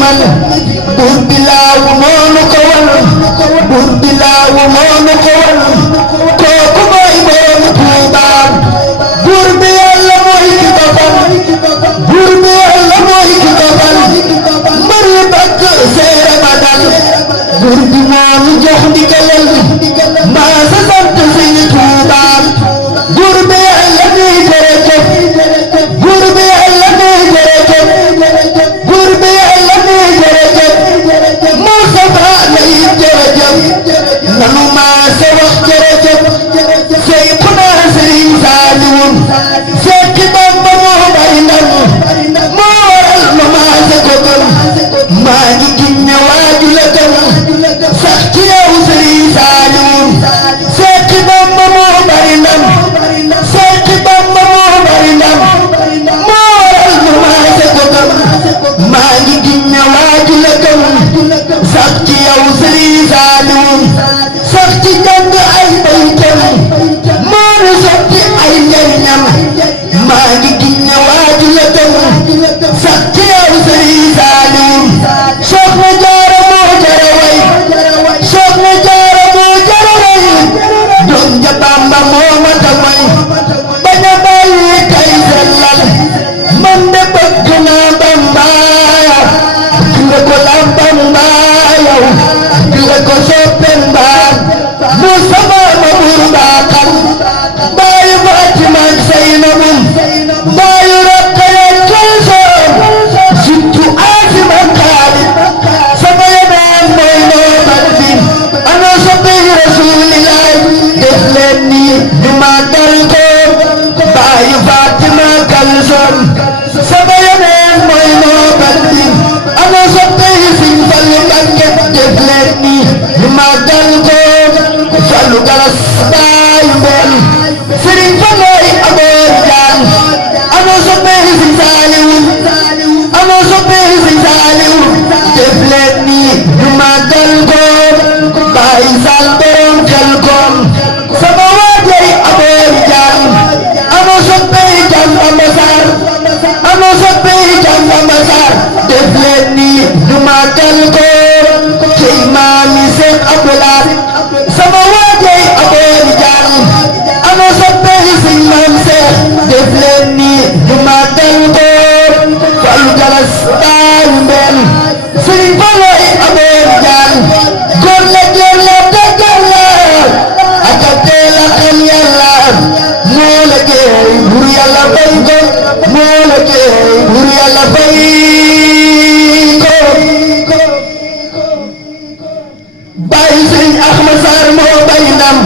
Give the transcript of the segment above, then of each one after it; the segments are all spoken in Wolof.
man buur bi laawu moonu ko wan buur bi laawu moonu ko wan kooku mooy borom Tuuba buur bi yàlla mooy ki ko fal buur bi yàlla mooy ki ko fal mbër yi bakk seere ma dal buur bi moonu jox ndigalal maa sa sant Sëñ Tuuba buur bi yàlla ni jërëjëf buur bi yàlla ni jërëjëf buur bi yàlla ni jërëjëf Mustafa lay jërëjëf nanu maa sa wax jërëjëf Seexuna Sëriñ Saaliwu Seex Bamba moo bari ndam moo waral ma maa sa ko gëm maa ngi giñ ne waaju la gëm sax ci yow Sëriñ Saaliwu Seex Bamba moo bari ndam Seex Bamba moo bari ndam moo waral ma maa sa ko gëm maa ngi giñ ne waaju la gëm sax ci yow Sëriñ Saaliwu sax ci jàng ay baytam moo nu sotti ay njariñam maa ngi giñ ne waaju la gëm sax ci yow Sëriñ Saaliwu Soxna Jaara moo jara way Soxna Jaara moo jara way doom ja Bamba moo mata way bañ a bàyyi kay sellal man de bëgg naa Bamba bëgg ko la Bamba yow bëgg ko soppen mbaa mu sama ma buur baaxal bàyyi Fatima ak Seynabu bàyyi Rokhaya Kalsoom surtout Asima Xaalid sama yeneen mooy noomal bi ana soppi Rasuulillah def leen nii ñu màggal ko bàyyi Fatima Kalsoom sama yeneen mooy noomal bi ana soppi Sëñ Fallu Mbakke def leen nii ñu màggal ko Fallu Galas bàyyi mbeel Sëriñ Falloy Aboor Jaan ana soppi Sëñ Saaliwu ana soppi Sëñ Saaliwu def leen nii ñu màggal ko bàyyi Sal borom xel koom sama waajay Aboor Jaan ana soppi Jamba Masar ana soppi Jamba Masar def leen nii ñu màggal ko cey maami Seex Abdulaay sama waajay Aboor Jaan ana soppi Sëñ Maam Seex def leen nii ñu màggal ko Fallu Galas bàyyi mbeel Sëriñ Falloy Aboor Jaan góor la dëggal la ak a teel a xam Yàlla moo la géey bur Yàlla fay ko moo la géey bur Yàlla fay ko bàyyi Sëriñ Ahmad Sarr moo bay ndam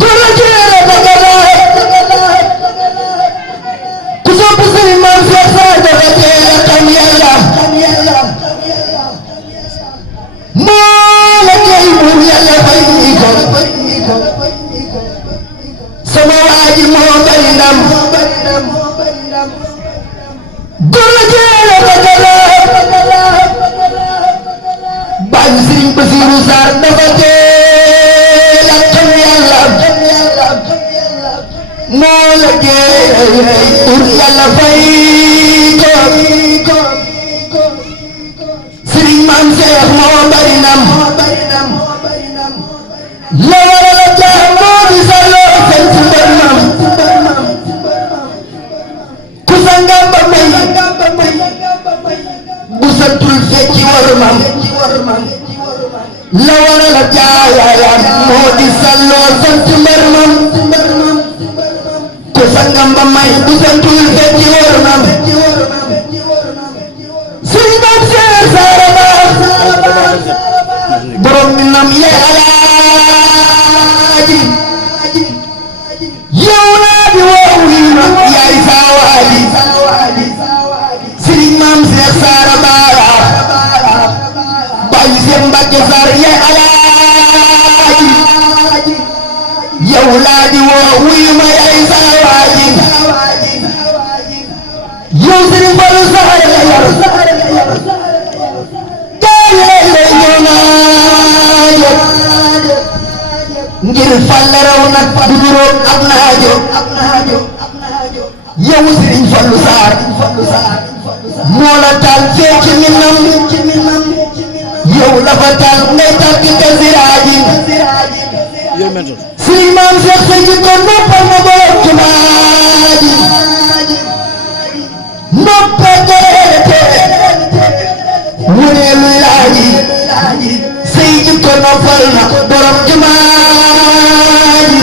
góor la dëggal la ku sopp Sëriñ Maam Seex Sarr dafa teel a xam Yàlla moo la géey bur Yàlla fay ko sama waaji moo bay ndam góor la dëggal la bàyyi Sëriñ Basiiru Sarr dafa teel a xam Yàlla moo la géey bur Yàlla fay ko Sëriñ Maam Seex moo bari ndam la waral a jaar moo di salloo sant mbër mam ku sa ngamba may bu santul fecci war mam la waral a jaayaan moo di salloo sant mbër mam ku sa ngamba may bu santul fecci war mam Sëriñ Maam Seex Saara Ba borom mi nam yee alaaji yow laa di woo wii ma yaay saa waaji Sëriñ Maam Seex Saara Ba bàyyi seen Mbàkke Sarr yee alaaji yow laa di woo wii ma yaay saa waaji yow Sëriñ Fallu Sarr la yor ngir fal raw nag du duróom ab naajo yow Serigne Fallou Sarr moo la taal fee ci minam yow la fa taal ngay tàkk kasiraaji Serigne Maam Cheikh sa jikko noppal na borom jumaaji noppal goreete wune luy laaji say jikko noppal na borom jumaaji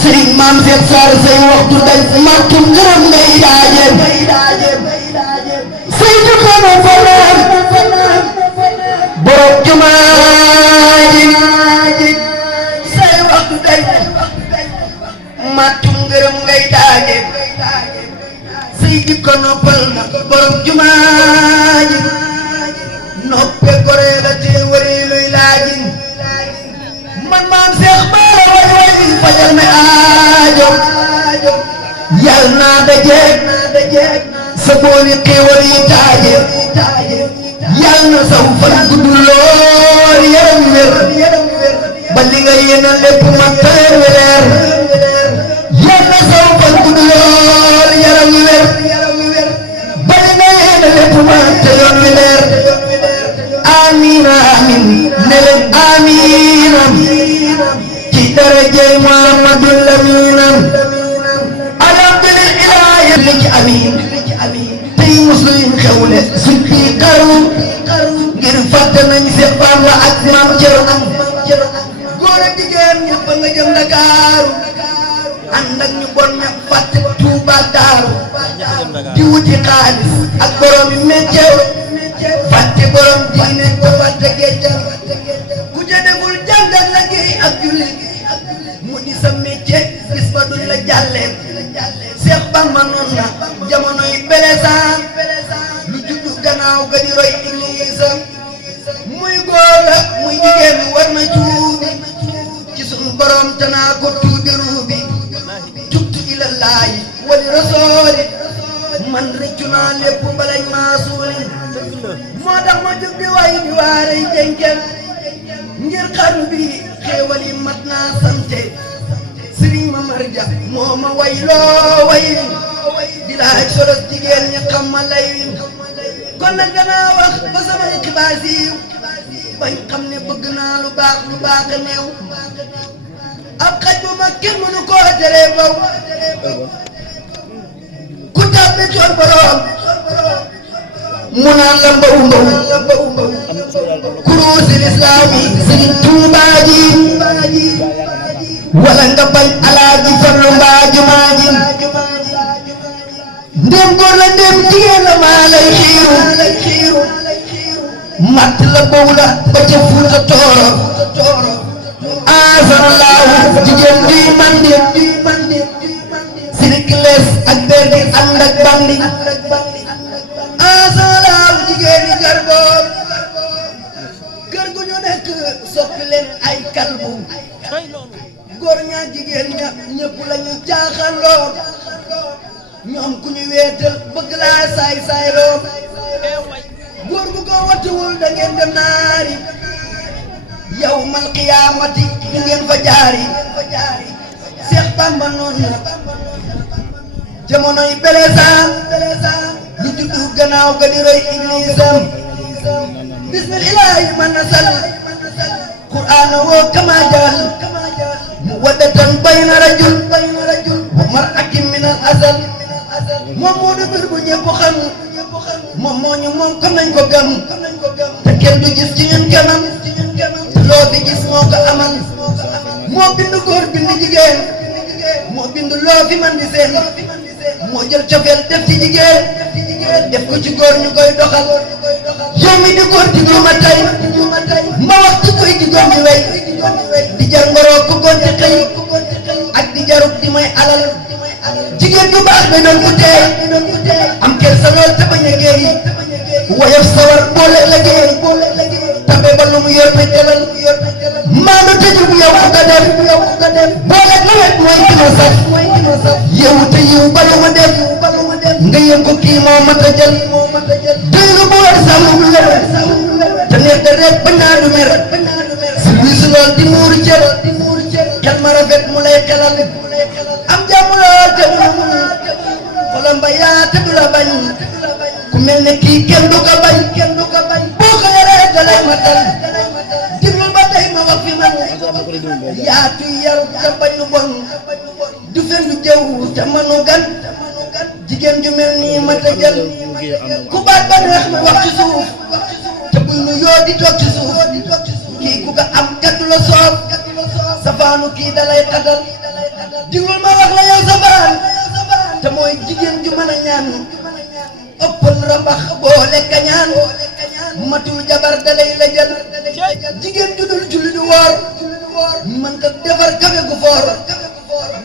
Serigne Maam Cheikh Sarr say waxtu dañ mattum ngërëm ngay daaje say jikko noppal na borom jumaaji say waxtu dañ mattum ngërëm ngay daaje say jikko noppal na borom jumaaji noppe gore la te wari luy laaji man Maam Cheikh Bara way fajal na aajo yal naa dajeeg sa booni xéewal yi taaje yal na saw fan gudd lool yaram wér ba li nga yéene lépp man tawee weer yal na saw fan gudd lool yaram wér ba li nga yéene lépp man tawee weer amiin amiin ne leen amiin ci darajay Muhammadul Laminam alhamdulillah li ci amiin tey muslim xewle suñ bii karu ngir fàtte nañ Seex Bamba ak Maam Cerno góor ak jigéen ñëpp nga jëm Ndakaaru ànd ak ñu bon ña fàtte Tuuba Daaru di wuti xaalis ak borom yi métier fàtte borom diine ko fàtte géejal ku ca deful jàng ak liggéey ak julli mu di sa métier bis ba duñ la jàllee Seex Bamba noon na jamonoy belesan lu juddu gannaaw ga di roy Iblisa muy góor la muy jigéen war na tuubi ci sunu borom te naa ko tuubi ruubi tubtu ilallaahi wali rasooli man rëccu naa lépp balañ maa suuli moo tax ma jóg di way di waarey denkel ngir xarnu bi xéewal yi mat naa sante Serigne Mamar Dia moo ma wayloo way di laaj solos jigéen ñi xam ma lay kon nag danaa wax ba samay xibaar siiw bañ xam ne bëgg naa lu baax a neew ab xaj bu mag kenn mënu koo teree baw ku tàbbi coon borom mu naan la mbaw kuruusil islaami Serigne Touba ji wala nga bañ Alaaji Fallu mbaa jumaa ji ndem góor la ndem jigéen la maa lay xiiru matt la bow la ba ca Fuuta Tooro asanalaahu jigéen di mandi sirikles ak ber di ànd ak bandi asanalaahu jigéen di jar boob kër gu ñu nekk soppi leen ay kalbu góor ñaa jigéen ña ñëpp la ñu jaaxaloo ñoom ku ñu weetal bëgg laa saay loo góor gu ko wattuwul da ngeen dem naari yawmal qiyaamati di ngeen fa jaari Seex Bamba noon na jamonoy belesan lu juddu gannaaw ga di roy Iblisa bismillahi man nasal qur'ana woo kama jal muwaddatan bayna rajul wa mar'atin min al azal moom moo di mbir bu ñëpp xam moom moo ñu moom comme nañ ko gëm te kenn du gis ci ñun kanam te loo fi gis moo ko amal moo bind góor bind jigéen moo bind loo fi man di seen moo jël cofeel def ci jigéen def ko ci góor ñu koy doxal yow mi di góor di ma tey ma wax ci koy di góor di wey di jar ngoroo ku góor di xëy ak di jarut di may alal jigéen bu baax bi doon ku tee am kersa lool te bañ a géey woyof sawar boole la géey tabe ba lu mu yor te jalal maanu tëju bu yow ko def boole nawet mooy ki ma sax yow te yiw ba lu ma def nga yëg ko kii moo mat a jël dëgg bu war sàmm bu leer te neex da rek ba naa du mer service lool di muuru cër xel ma rafet mu lay xelal am jàmm lool te mu mel ne kii kenn du ko bay boo ko yoree dalay matal diglul ba tey ma wax fi man yaatu yaru te bañ lu bon du fen du jëw te manu gan jigéen ju mel nii ma tëjal ku baat ba neex ma wax ci suuf te buy nu yoo di toog ci suuf kii ku ko am kaddu la soob safaanu kii dalay xatal diglul ma wax la yow safaan te mooy jigéen ju mën a ñaan ëppal rambax boole kañaan matul jabar dalay la jël jigéen ju dul julli du woor man ka defar kafe gu foor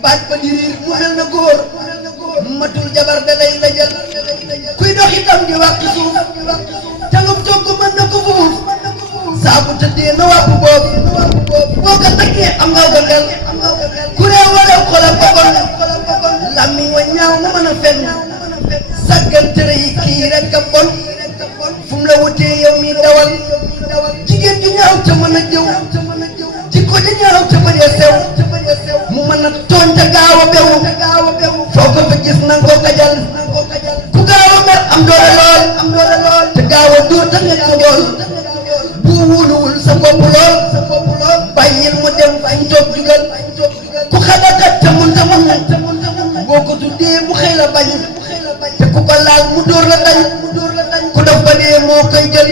baaj ba di riir mu mel na góor matul jabar dalay la jël kuy dox itam di wax ci suuf te lum togg mën na ko fuuf saabu tëddee na wàpp boobu boo ko takkee am nga gangal ku réew wala xolam ba bon làmmiñ wa ñaaw mu mën a fenn sàggan tere yi kii rek a bon fu mu la wutee yow mi dawal jigéen ju ñaaw te mën a jëw jikko ja ñaaw te mën a sew mu mën a tooñ te gaaw a bew foo ko fa gis nanga ko kajal ku gaaw a mer am doole lool te gaaw a dóor te nekk bool bu wuluwul sa bopp lool bàyyil mu dem fañ toog jugal ku xalaat te mun boo ko tuddee mu xëy la bañ te ku ko laal mu dóor la dañ ku def ba dee moo koy jël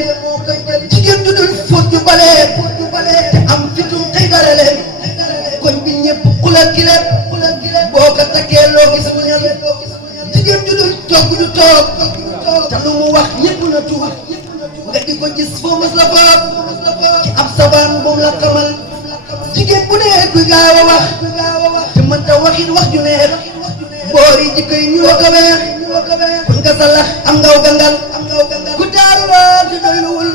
jigéen ju dul fóot ju balee te am fitum xëy darale koñ bi ñëpp xula kile boo ko takkee loo gis mu ñal jigéen ju dul toog du toog te lu mu wax ñëpp na tuur nga di ko gis foo mas la faab ci ab sabaan moom la xamal jigéen bu dee kuy gaaw a wax te mënta waxit wax ju neex boori jikko yi ñu ko weex kon nga salax am ngaw gangal ku taaru la te doyluwul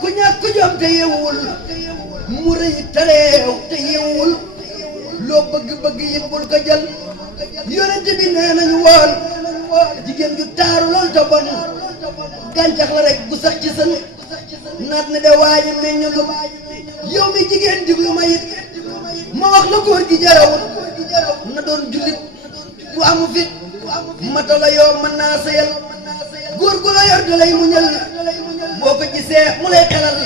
ku ñàkk ku jom te yewul mu rëy tareew te yewul loo bëgg-bëgg yit bul ko jël yonent bi nee nañu woon jigéen ju taaru lool te bon gàncax la rek gu sax ci sën naat na de waaye meññalu yow mi jigéen diglu ma it ma wax la góor gi jarawul na doon jullit bu amu fit mata la yoo mën naa sëyal góor gu la yor da lay muñal boo ko gisee mu lay xelal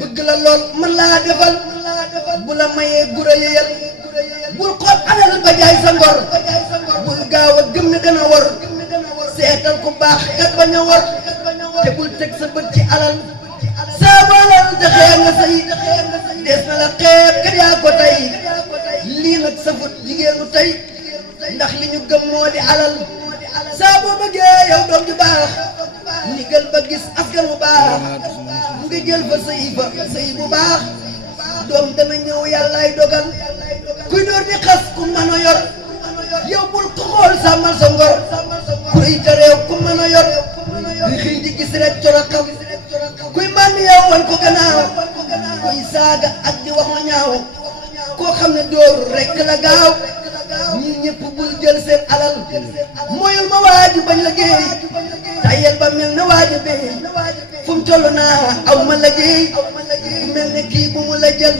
bëgg la lool mën laa defal bu la mayee gura yeyal bul xool alal ba jaay sa ngor bul gaaw a gëm ne dana war seetal ku baax kat bañ a war te bul teg sa bët ci alal saa bu alal taxee nga sëy des na la xeeb kat yaa ko tey lii nag safut jigéenu tey ndax li ñu gëm moo di alal saa boo bëggee yow doom ju baax ndigal ba gis askan bu baax nga jël fa sëy bu baax doom dana ñëw yàllaay dogal kuy door di xas ku mën a yor yow bul ko xool sàmmal sa ngor kuy tereew ku mën a yor di xëy di gis rek corakam kuy mànni yow wan ko gannaaw kuy saaga ak di wax ma ñaaw koo xam ne dóor rek la gaaw ñi ñëpp bul jël seen alal moyul ma waaju bañ la géey tayel ba mel na waaju bee fu mu toll naa aw ma la géey mel ne kii bu mu la jël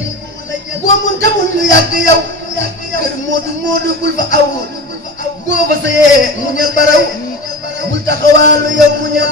boo mun ta muñ lu yàgg yow kër moodu bul fa aw boo fa sëyee muñal baraw bul taxawaalu yow muñal